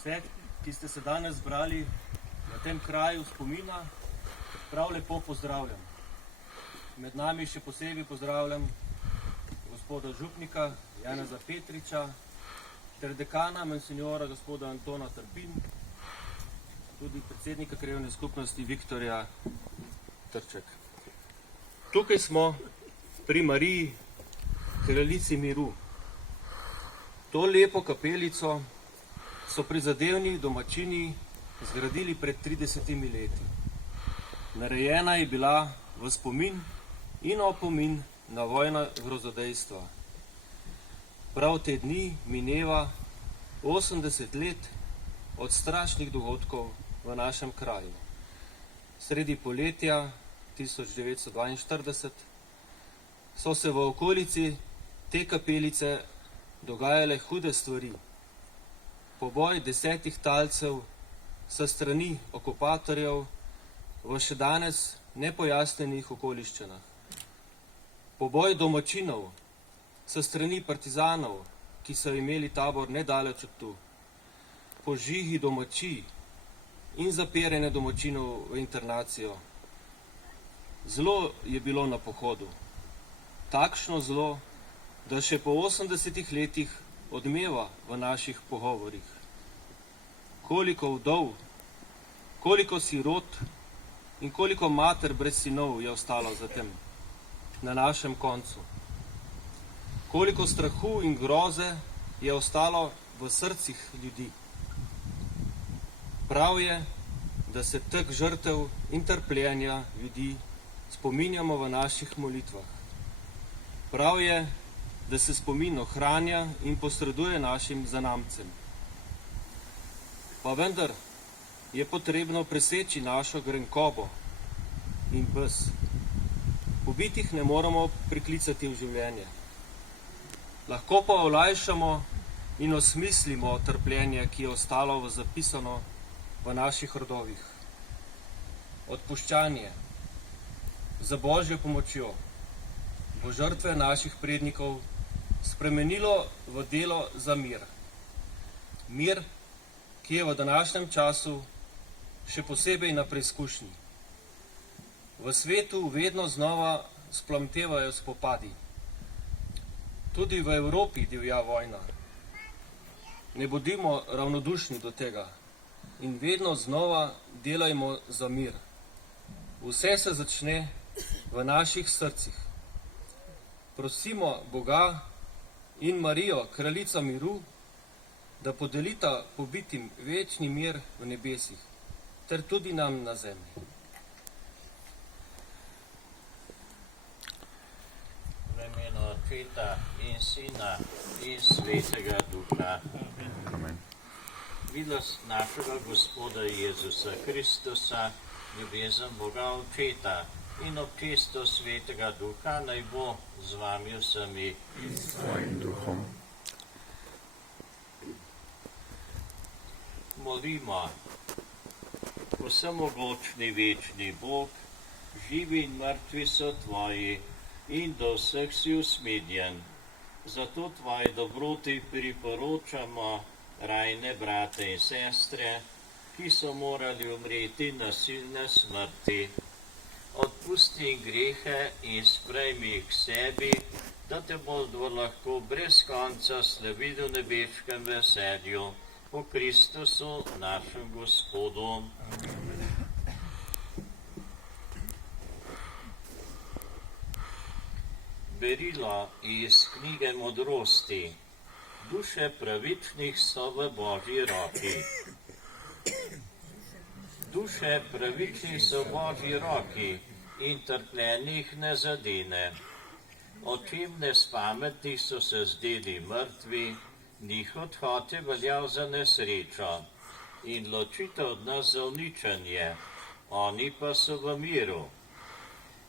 Vse, ki ste se danes zbrali na tem kraju spomina, prav lepo pozdravljam. Med nami še posebej pozdravljam gospoda župnika Janeza Petriča ter dekana monsignora gospoda Antona Trpin, tudi predsednika krajevne skupnosti Viktorja Trček. Tukaj smo pri Mariji, kraljici miru. To lepo kapelico so prizadevni domačini zgradili pred 30 leti. Narejena je bila v spomin in opomin na vojna grozodejstva. Prav te dni mineva 80 let od strašnih dogodkov v našem kraju. Sredi poletja 1942 so se v okolici te kapelice dogajale hude stvari. Poboj 10 talcev sa strani okupatorjev v še danes nepojasnjenih okoliščinah. Poboj domačinov sa strani partizanov, ki so imeli tabor nedaleč od tu. Požigi domačij in zapiranje domačinov v internacijo. Zlo je bilo na pohodu. Takšno zlo, da še po 80 letih odmeva v naših pogovorih. Koliko vdov, koliko sirot in koliko mater brez sinov je ostalo za tem, na našem koncu. Koliko strahu in groze je ostalo v srcih ljudi. Prav je, da se teh žrtev in trpljenja ljudi spominjamo v naših molitvah. Prav je, da se spomin ohranja in posreduje našim zanamcem. Pa vendar je potrebno preseči našo grenkobo in bes. Ubitih ne moramo priklicati v življenje. Lahko pa olajšamo in osmislimo trpljenje, ki je ostalo zapisano v naših rodovih. Odpuščanje za Božjo pomočjo bo žrtve naših prednikov spremenilo v delo za mir. Mir, ki je v današnjem času še posebej na preizkušnji. V svetu vedno znova splamtevajo spopadi. Tudi v Evropi divja vojna. Ne bodimo ravnodušni do tega in vedno znova delajmo za mir. Vse se začne v naših srcih. Prosimo Boga in Marijo, kraljica miru, da podelita pobitim večni mir v nebesih, ter tudi nam na zemlji. V imenu Očeta in Sina in Svetega Duha. Amen. Milost našega Gospoda Jezusa Kristusa, ljubezen Boga Očeta in občestvo Svetega Duha naj bo z vami vsemi. In s tvojim duhom. Molimo. Vsemogočni večni Bog, živi in mrtvi so tvoji in do vseh si usmedjen. Zato tvoje dobroti priporočamo rajne brate in sestre, ki so morali umreti nasilne smrti. Odpusti jim grehe in sprejmi jih k sebi, da te bodo lahko brez konca slavili v nebeškem veselju po Kristusu našem Gospodu. Berilo iz knjige modrosti. Duše pravičnih so v Božji roki. Duše pravičnih so v Božji roki in trpljenih ne zadene. Očem nespametnih so se zdeli mrtvi, njihov odhod je veljal za nesrečo in ločitev od nas za uničenje, oni pa so v miru.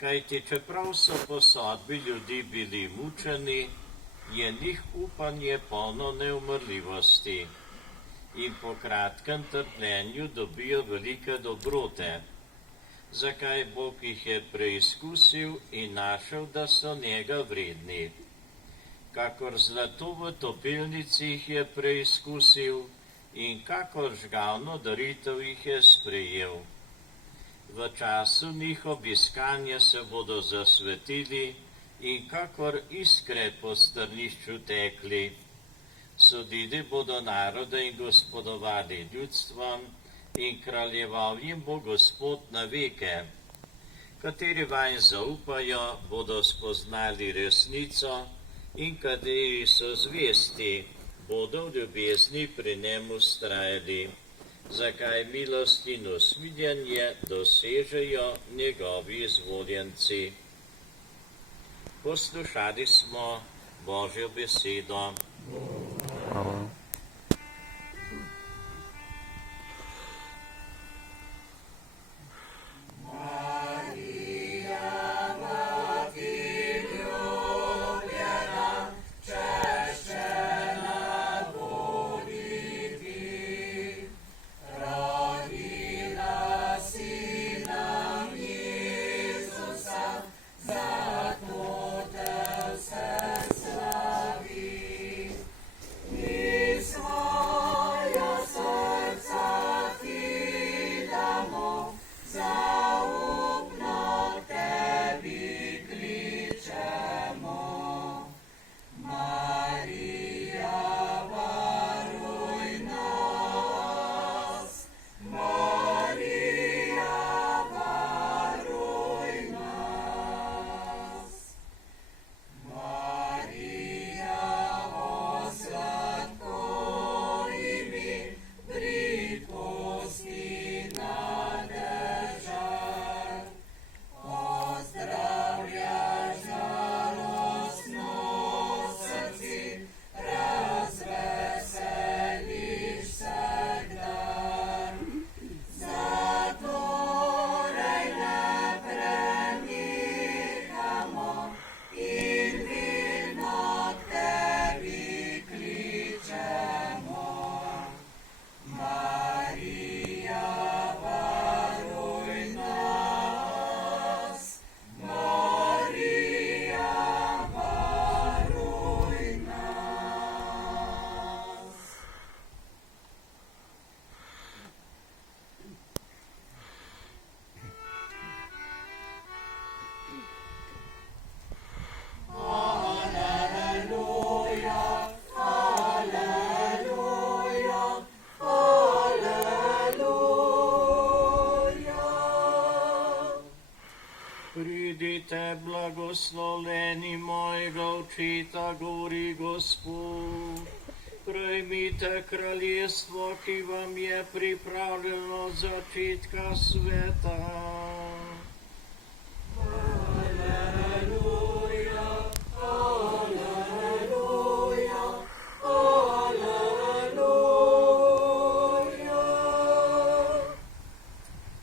Kajti čeprav so po sodbi ljudi bili mučeni, je njih upanje polno neumrljivosti in po kratkem trpljenju dobijo velike dobrote. Zakaj Bog jih je preizkusil in našel, da so njega vredni. Kakor zlato v topilnici jih je preizkusil in kakor žgavno daritev jih je sprejel. V času njihov iskanja se bodo zasvetili in kakor iskre po strnišču tekli. Sodili bodo narode in gospodovali ljudstvom in kraljeval jim bo Gospod na veke. Kateri vanj zaupajo, bodo spoznali resnico in kateri so zvesti, bodo v ljubezni pri njem vztrajali. Zakaj milost in usmiljenje dosežejo njegovi izvoljenci. Poslušali smo Božjo besedo. Hvala. Pridite, blagoslovljeni mojega očeta, govori Gospod. Prejmite kraljestvo, ki vam je pripravljeno od začetka sveta.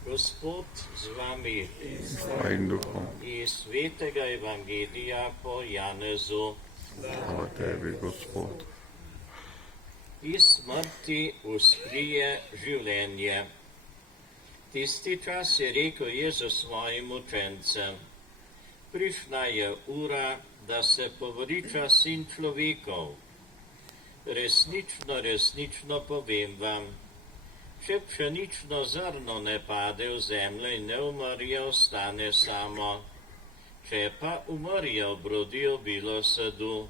Gospod z vami. Svojim duhom. Iz svetega evangelija po Janezu. Hvala tebi, Gospod. Iz smrti vzklije življenje. Tisti čas je rekel Jezus svojim učencem: prišla je ura, da se poveliča sin človekov. Resnično, resnično povem vam, če pšenično zrno ne pade v zemljo in ne umrje, ostane samo. Če pa umrje, obrodi obilo sadu.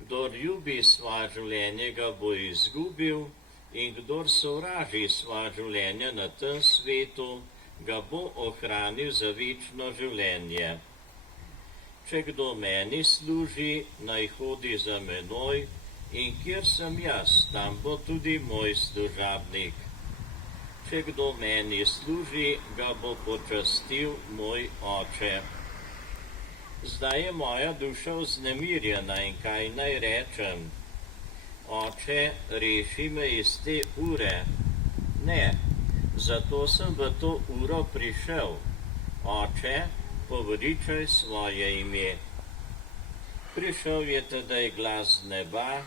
Kdor ljubi svoje življenje, ga bo izgubil, in kdor sovraži svoje življenje na tem svetu, ga bo ohranil za večno življenje. Če kdo meni služi, naj hodi za menoj, in kjer sem jaz, tam bo tudi moj služabnik. Če kdo meni služi, ga bo počastil moj oče. Zdaj je moja duša vznemirjena in kaj naj rečem? Oče, reši me iz te ure. Ne, zato sem v to uro prišel. Oče, poveličaj svoje ime. Prišel je tedaj glas z neba,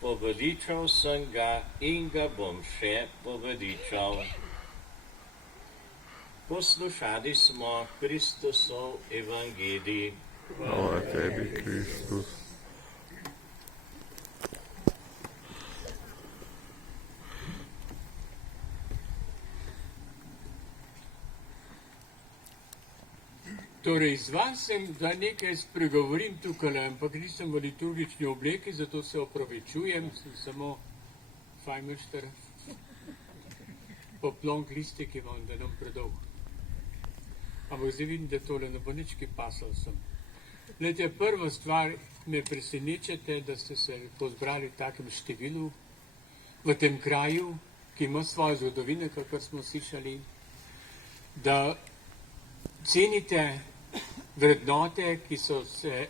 poveličal sem ga in ga bom še poveličal. Poslušali smo Kristusov evangelij. Hvala tebi, Kristus. Torej, izvan sem, da nekaj spregovorim tukaj, ampak nisem v liturgični obleki, zato se opravičujem, sem samo fajmešter, poplonk listek imam, da nam predolg. Ampak zdaj vidim, da tole ne bo nič, ki pasal sem. Glede, prva stvar, me presenečate, da ste se pozbrali v takem številu v tem kraju, ki ima svojo zgodovino, kakor smo slišali, da cenite vrednote, ki so se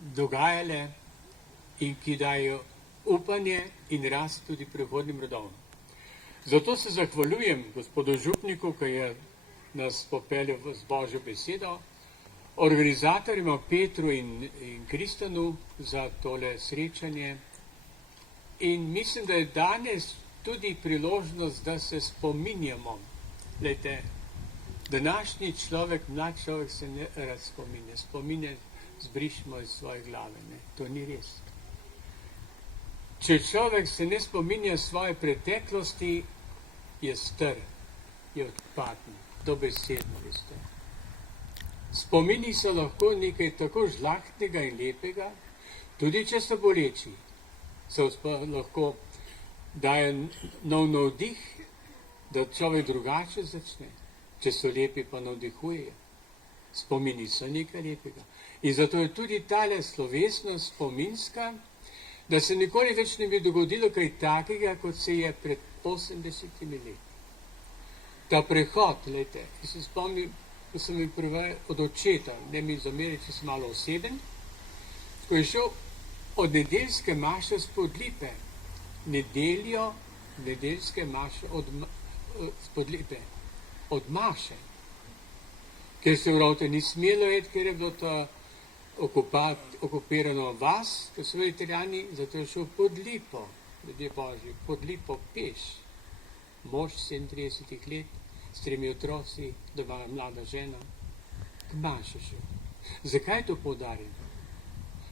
dogajale in ki dajo upanje in rast tudi prihodnim rodovom. Zato se zahvaljujem gospodu župniku, ki je nas popeljal z Božjo besedo, organizatorima Petru in Kristjanu za tole srečanje in mislim, da je danes tudi priložnost, da se spominjamo. Glejte, današnji človek, mlad človek se ne rad spominja. Spominje zbrišmo iz svoje glave. Ne? To ni res. Če človek se ne spominja svoje preteklosti, je star, je odpadni, dobesedno, veste. Spomini so lahko nekaj tako žlahtnega in lepega, tudi če so boleči, so lahko dajo nov navdih, da človek drugače začne. Če so lepi, pa navdihujejo. Spomini so nekaj lepega. In zato je tudi tale slovesnost spominska, da se nikoli več ne bi dogodilo kaj takega, kot se je pred 80 leti. Ta prehod, gledajte, ki se spomnim, ko sem jih prevajal od očeta, ne mi zameriti, če sem malo oseben, ko je šel od nedeljske maše spod lipe, nedeljske maše spod lipe, od maše, ker se v rote ni smelo jeti, ker je bilo to okupirano vas, ko so bili Italijani, zato je šel pod lipo, ljudje Božji, pod lipo peš, mož 37 let, s 3 otroci, doma mlada žena, k maši šel. Zakaj to poudarjam?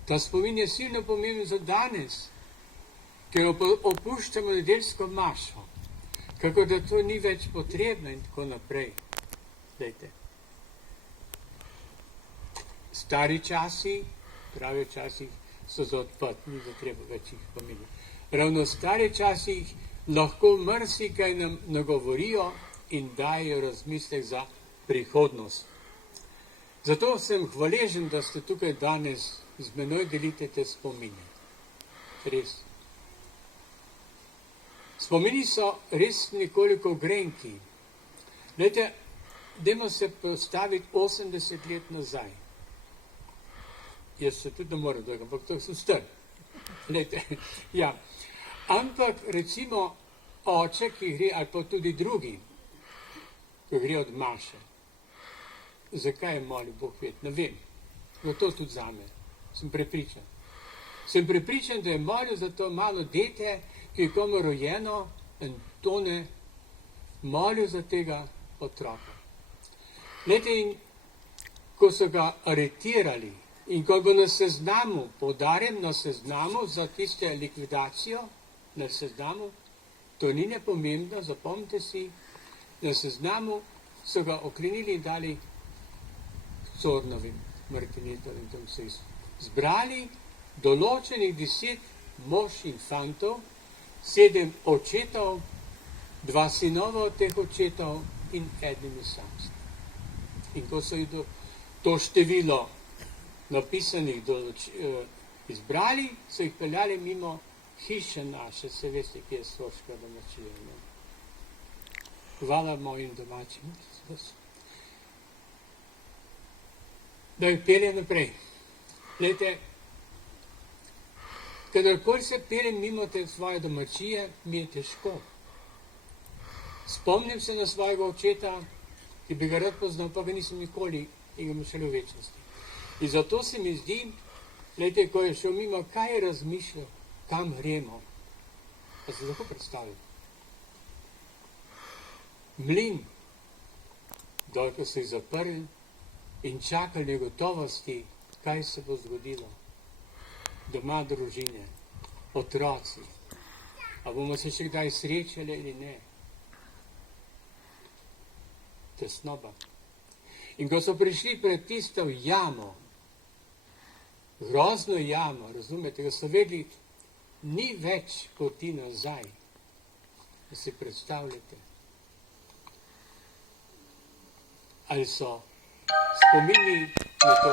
Ta spomin je silno pomemben za danes, ker opuščamo nedeljsko mašo, kako da to ni več potrebno in tako naprej. Dajte. Stari časi, pravi časi, so za odpad, ni za treba več jih pomeniti. Ravno v stari časih lahko marsikaj nam nagovorijo in dajo razmislek za prihodnost. Zato sem hvaležen, da ste tukaj danes z menoj delite te spomine. Res. Spomini so res nekoliko grenki. Glejte, dajmo se postaviti 80 let nazaj. Jaz se tudi ne morem dojega, ampak to sem star. Glejte, ja. Ampak recimo oče, ki gre, ali pa tudi drugi, ki gre od maše. Zakaj je molil Bog ved? Ne vem. No to tudi zame. Sem prepričan. Sem prepričan, da je molil za to malo dete, ki je komu rojeno, Antone, molil za tega otroka. Glejte, in ko so ga aretirali in ko bo na seznamu, poudarjam na seznamu za tiste likvidacijo, na seznamu, to ni nepomembno, zapomnite si, na seznamu so ga oklenili in dali Cornovim, Martinetovim, tam se zbrali določenih 10 mož in fantov, 7 očetov, 2 sinova od teh očetov in ednimi samstvi. In ko so jih to število napisanih izbrali, so jih peljali mimo hiše naše, se veste, kje je Soška domačija. Hvala mojim domačim. Da jih pelje naprej. Glejte, kadarkoli se peljem mimo te svoje domačije, mi je težko. Spomnim se na svojega očeta, ki bi ga rad poznal, pa ga nisem nikoli in ga imam šele v večnosti. In zato se mi zdi, glejte, ko je šel mimo, kaj je razmišljal, kam gremo. Pa se lahko predstavljam. Mlin, dol, ko so jih zaprli in čakali negotovosti, kaj se bo zgodilo. Doma družine, otroci. A bomo se še kdaj srečali ali ne? Tesnoba. In ko so prišli pred tisto jamo, grozno jamo, razumete, ko so vedeli, ni več poti nazaj, da si predstavljate. Ali so spominjali na to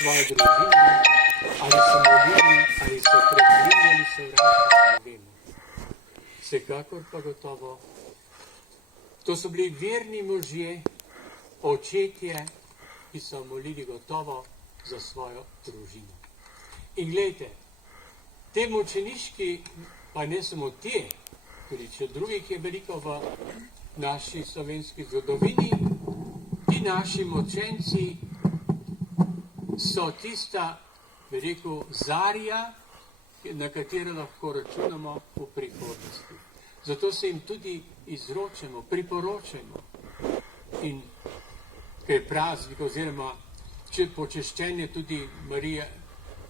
svoje družine, ali so molili, ali so preklinjali sovražnika, ne vemo. Vsekakor pa gotovo, to so bili verni možje, očetje, ki so molili gotovo za svojo družino. In gledajte, te mučeniški, pa ne samo te, tudi če drugih je veliko v naši slovenski zgodovini, ti naši močenci so tista, bi rekel, zarja, na katero lahko računamo v prihodnosti. Zato se jim tudi izročamo, priporočamo. In kaj praznik, oziroma če počeščenje tudi Marija,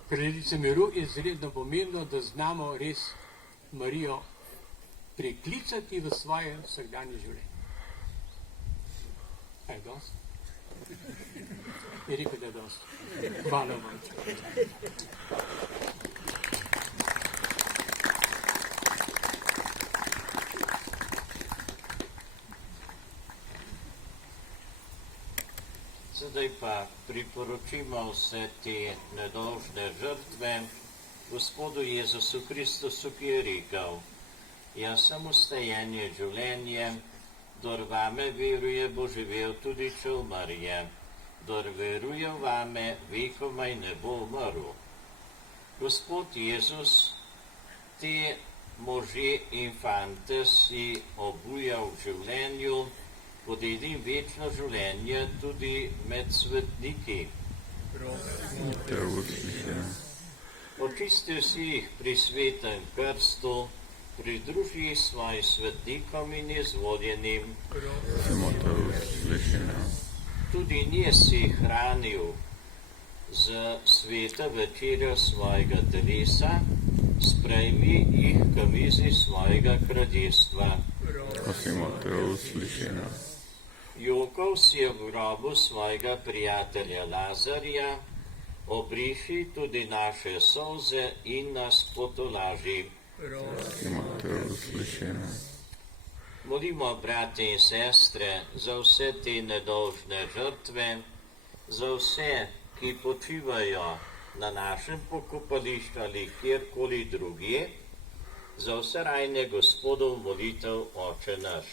kraljice miru, je izredno pomembno, da znamo res Marijo priklicati v svoje vsakdanje življenje. Je dosti? Je rekel, da je dosti. Hvala vam. Sedaj pa priporočimo vse te nedolžne žrtve Gospodu Jezusu Kristusu, ki je rekel: Jaz sem vstajenje življenje, kdor vame veruje, bo živel tudi če umrje. Kdor veruje vame, vekomaj ne bo umrl. Gospod Jezus te može in fante si obujal v življenju, podeli večno življenje tudi med svetniki. Te uslišene. Očistil si jih pri svetem krstu, pridruži svojim svetnikom in izvoljenim. Prosimo te uslišene. Tudi nje si hranil z sveto večerjo svojega telesa, sprejmi jih k mizi svojega kraljestva. Prosimo te uslišene. Jokal si je v grobu svojega prijatelja Lazarja, obriši tudi naše solze in nas potolaži. Prosimo te uslišene. Molimo, brate in sestre, za vse te nedolžne žrtve, za vse, ki počivajo na našem pokopališču ali kjerkoli drugje, za vse rajne Gospodov molitev Oče naš.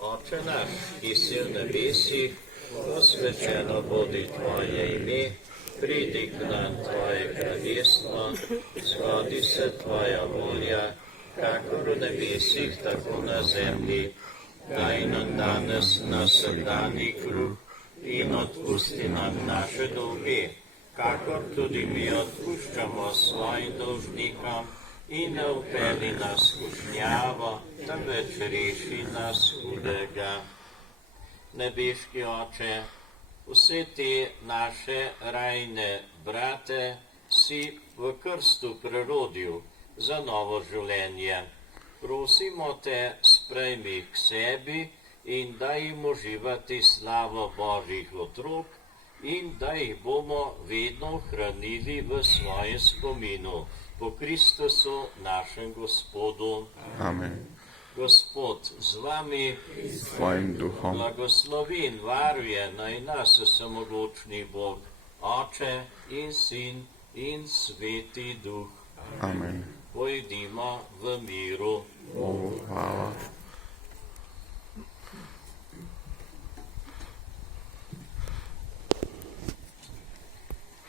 Oče naš, ki si v nebesih, posvečeno bodi Tvoje ime, pridi k nam Tvoje kraljestvo, zgodi se Tvoja volja, kakor v nebesih, tako na zemlji. Daj nam danes naš vsakdanji kruh in odpusti nam naše dolge, kakor tudi mi odpuščamo svojim dolžnikom, in ne vpelji nas v skušnjavo, temveč reši nas hudega. Nebeški Oče, vse te naše rajne brate si v krstu prerodil za novo življenje. Prosimo te, sprejmi k sebi in daj jim uživati slavo Božjih otrok in da jih bomo vedno ohranili v svojem spominu. Po Kristusu, našem Gospodu. Amen. Gospod z vami, S tvojim duhom. blagoslovi in varuje naj nas vsemogočni Bog, Oče in Sin in Sveti Duh. Amen. Pojdimo v miru. Bogu hvala.